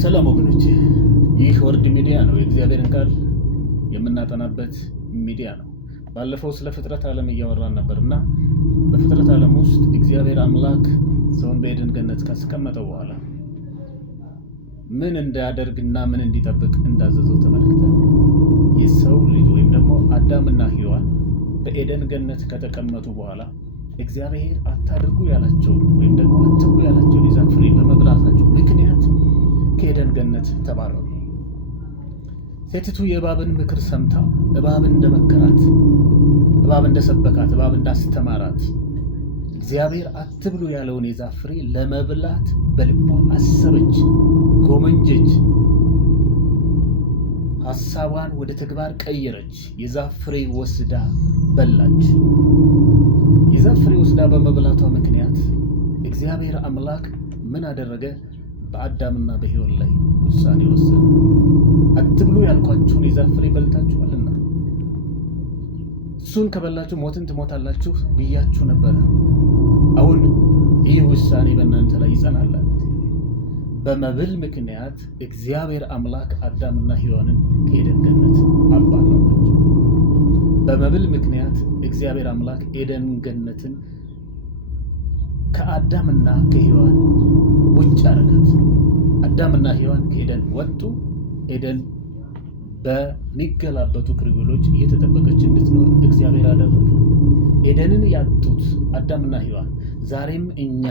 ሰላም ወገኖች፣ ይህ ወርድ ሚዲያ ነው። የእግዚአብሔርን ቃል የምናጠናበት ሚዲያ ነው። ባለፈው ስለ ፍጥረት ዓለም እያወራን ነበርና በፍጥረት ዓለም ውስጥ እግዚአብሔር አምላክ ሰውን በኤደን ገነት ካስቀመጠው በኋላ ምን እንዳያደርግና ምን እንዲጠብቅ እንዳዘዘው ተመልክተን የሰው ልጅ ወይም ደግሞ አዳምና ሔዋን በኤደን ገነት ከተቀመጡ በኋላ እግዚአብሔር አታድርጉ ያላቸውን ወይም ደግሞ አትብሉ ያላቸውን የዛፍ ፍሬ በመብላታቸው ምክንያት ከኤደን ገነት ተባረሩ። ሴቲቱ የእባብን ምክር ሰምታ እባብ እንደመከራት፣ እባብ እንደሰበካት፣ እባብ እንዳስተማራት እግዚአብሔር አትብሉ ያለውን የዛፍ ፍሬ ለመብላት በልቧ አሰበች፣ ጎመንጀች፣ ሐሳቧን ወደ ተግባር ቀየረች። የዛፍ ፍሬ ወስዳ በላች። የዛፍ ፍሬ ወስዳ በመብላቷ ምክንያት እግዚአብሔር አምላክ ምን አደረገ? በአዳምና በሔዋን ላይ ውሳኔ ወሰነ። አትብሉ ያልኳችሁን የዛፍ ፍሬ በልታችኋልና እሱን ከበላችሁ ሞትን ትሞታላችሁ ብያችሁ ነበረ። አሁን ይህ ውሳኔ በእናንተ ላይ ይጸናል። በመብል ምክንያት እግዚአብሔር አምላክ አዳምና ሔዋንን ከኤደን ገነት አባረራቸው። በመብል ምክንያት እግዚአብሔር አምላክ ኤደን ገነትን ከአዳምና ከሔዋን ውጭ አረጋት። አዳምና ሔዋን ከኤደን ወጡ። ኤደን በሚገላበጡ ክርቢሎች እየተጠበቀች እንድትኖር እግዚአብሔር አደረገ። ኤደንን ያጡት አዳምና ሔዋን ዛሬም እኛ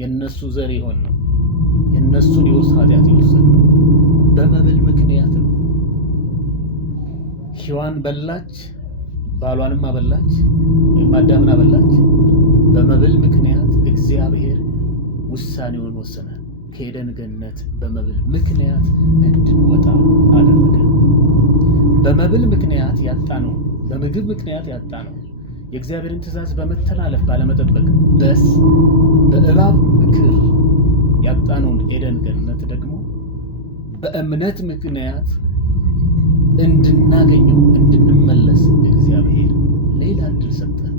የነሱ ዘር የሆን ነው የነሱን የውርስ ኃጢአት የወሰን ነው በመብል ምክንያት ነው። ሔዋን በላች፣ ባሏንም አበላች፣ ወይም አዳምን አበላች። በመብል ምክንያት እግዚአብሔር ውሳኔውን ወሰነ። ከኤደን ገነት በመብል ምክንያት እንድንወጣ አደረገ። በመብል ምክንያት ያጣነው፣ በምግብ ምክንያት ያጣነው የእግዚአብሔርን ትእዛዝ በመተላለፍ ባለመጠበቅ በእባብ ምክር ያጣነውን ኤደን ገነት ደግሞ በእምነት ምክንያት እንድናገኘው እንድንመለስ እግዚአብሔር ሌላ ዕድል ሰጠን።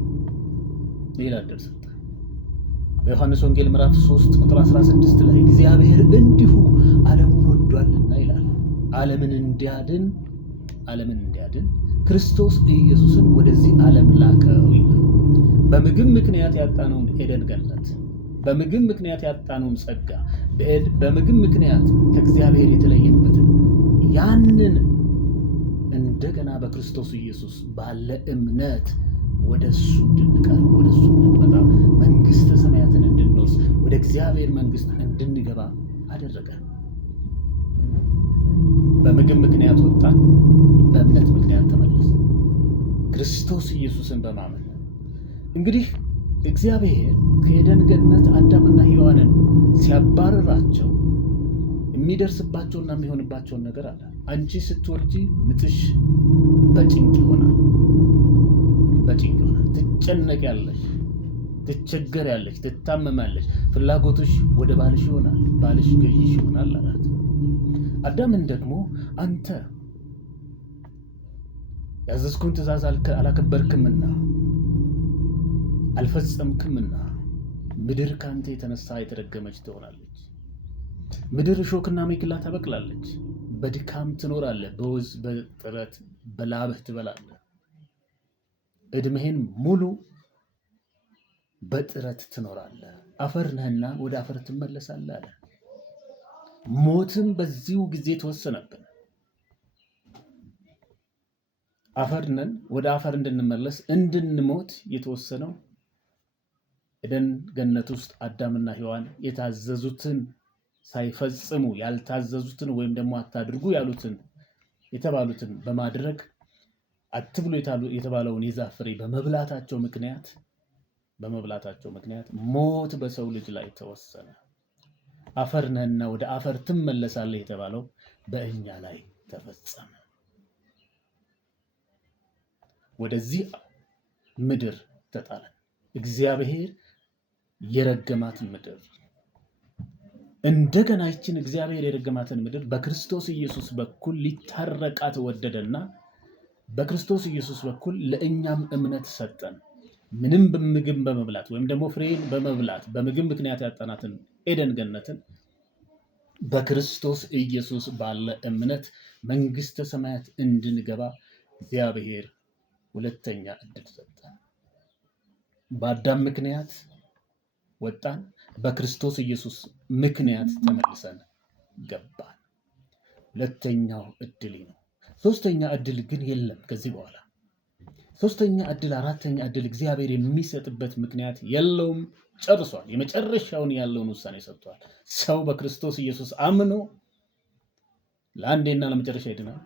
በዮሐንስ ወንጌል ምዕራፍ 3 ቁጥር 16 ላይ እግዚአብሔር እንዲሁ ዓለሙን ወዷልና ይላል። ዓለምን እንዲያድን ክርስቶስ ኢየሱስን ወደዚህ ዓለም ላከው ይላል። በምግብ ምክንያት ያጣነውን ኤደን ገነት፣ በምግብ ምክንያት ያጣነውን ጸጋ፣ በምግብ ምክንያት ከእግዚአብሔር የተለየንበትን ያንን እንደገና በክርስቶስ ኢየሱስ ባለ እምነት ወደ እሱ እንድንቀርብ፣ ወደ እሱ እንድንመጣ፣ መንግሥተ ሰማያትን እንድንወርስ፣ ወደ እግዚአብሔር መንግሥት እንድንገባ አደረገ። በምግብ ምክንያት ወጣን፣ በእምነት ምክንያት ተመለስ፣ ክርስቶስ ኢየሱስን በማመን። እንግዲህ እግዚአብሔር ከኤደን ገነት አዳምና ሔዋንን ሲያባረራቸው የሚደርስባቸውና የሚሆንባቸውን ነገር አለ። አንቺ ስትወልጂ ምጥሽ በጭንቅ ይሆናል። ትጨነቂያለሽ፣ ትቸገሪያለሽ፣ ትታመማለሽ። ፍላጎትሽ ወደ ባልሽ ይሆናል፣ ባልሽ ገዥሽ ይሆናል አላት። አዳምን ደግሞ አንተ ያዘዝኩን ትእዛዝ አላከበርክምና አልፈጸምክምና ምድር ካንተ የተነሳ የተረገመች ትሆናለች። ምድር እሾክና አሜከላ ታበቅላለች። በድካም ትኖራለህ፣ በወዝ በጥረት በላብህ ትበላለህ። ዕድሜህን ሙሉ በጥረት ትኖራለህ። አፈር ነህና ወደ አፈር ትመለሳለህ አለ። ሞትም በዚሁ ጊዜ ተወሰነብን። አፈር ነን፣ ወደ አፈር እንድንመለስ እንድንሞት የተወሰነው ኤደን ገነት ውስጥ አዳምና ሔዋን የታዘዙትን ሳይፈጽሙ ያልታዘዙትን ወይም ደግሞ አታድርጉ ያሉትን የተባሉትን በማድረግ አትብሉ የተባለውን የዛፍ ፍሬ በመብላታቸው ምክንያት ሞት በሰው ልጅ ላይ ተወሰነ። አፈር ነህና ወደ አፈር ትመለሳለህ የተባለው በእኛ ላይ ተፈጸመ። ወደዚህ ምድር ተጣለን። እግዚአብሔር የረገማትን ምድር እንደገና ይችን እግዚአብሔር የረገማትን ምድር በክርስቶስ ኢየሱስ በኩል ሊታረቃት ወደደና በክርስቶስ ኢየሱስ በኩል ለእኛም እምነት ሰጠን። ምንም ምግብ በመብላት ወይም ደግሞ ፍሬን በመብላት በምግብ ምክንያት ያጣናትን ኤደን ገነትን በክርስቶስ ኢየሱስ ባለ እምነት መንግስተ ሰማያት እንድንገባ እግዚአብሔር ሁለተኛ እድል ሰጠን። በአዳም ምክንያት ወጣን፣ በክርስቶስ ኢየሱስ ምክንያት ተመልሰን ገባን። ሁለተኛው እድል ነው። ሶስተኛ እድል ግን የለም ከዚህ በኋላ። ሶስተኛ እድል፣ አራተኛ እድል እግዚአብሔር የሚሰጥበት ምክንያት የለውም። ጨርሷል። የመጨረሻውን ያለውን ውሳኔ ሰጥቷል። ሰው በክርስቶስ ኢየሱስ አምኖ ለአንዴና ለመጨረሻ ይድናል።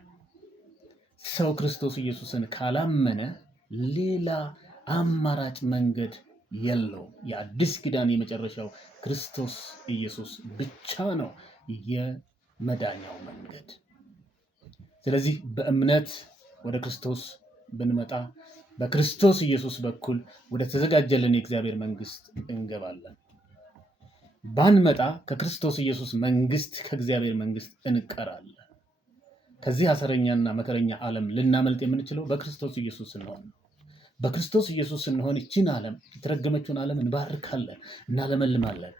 ሰው ክርስቶስ ኢየሱስን ካላመነ ሌላ አማራጭ መንገድ የለውም። የአዲስ ኪዳን የመጨረሻው ክርስቶስ ኢየሱስ ብቻ ነው የመዳኛው መንገድ። ስለዚህ በእምነት ወደ ክርስቶስ ብንመጣ በክርስቶስ ኢየሱስ በኩል ወደ ተዘጋጀልን የእግዚአብሔር መንግስት እንገባለን። ባንመጣ ከክርስቶስ ኢየሱስ መንግስት ከእግዚአብሔር መንግስት እንቀራለን። ከዚህ አሰረኛና መከረኛ ዓለም ልናመልጥ የምንችለው በክርስቶስ ኢየሱስ ስንሆን ነው። በክርስቶስ ኢየሱስ ስንሆን ይችን ዓለም የተረገመችውን ዓለም እንባርካለን፣ እናለመልማለን።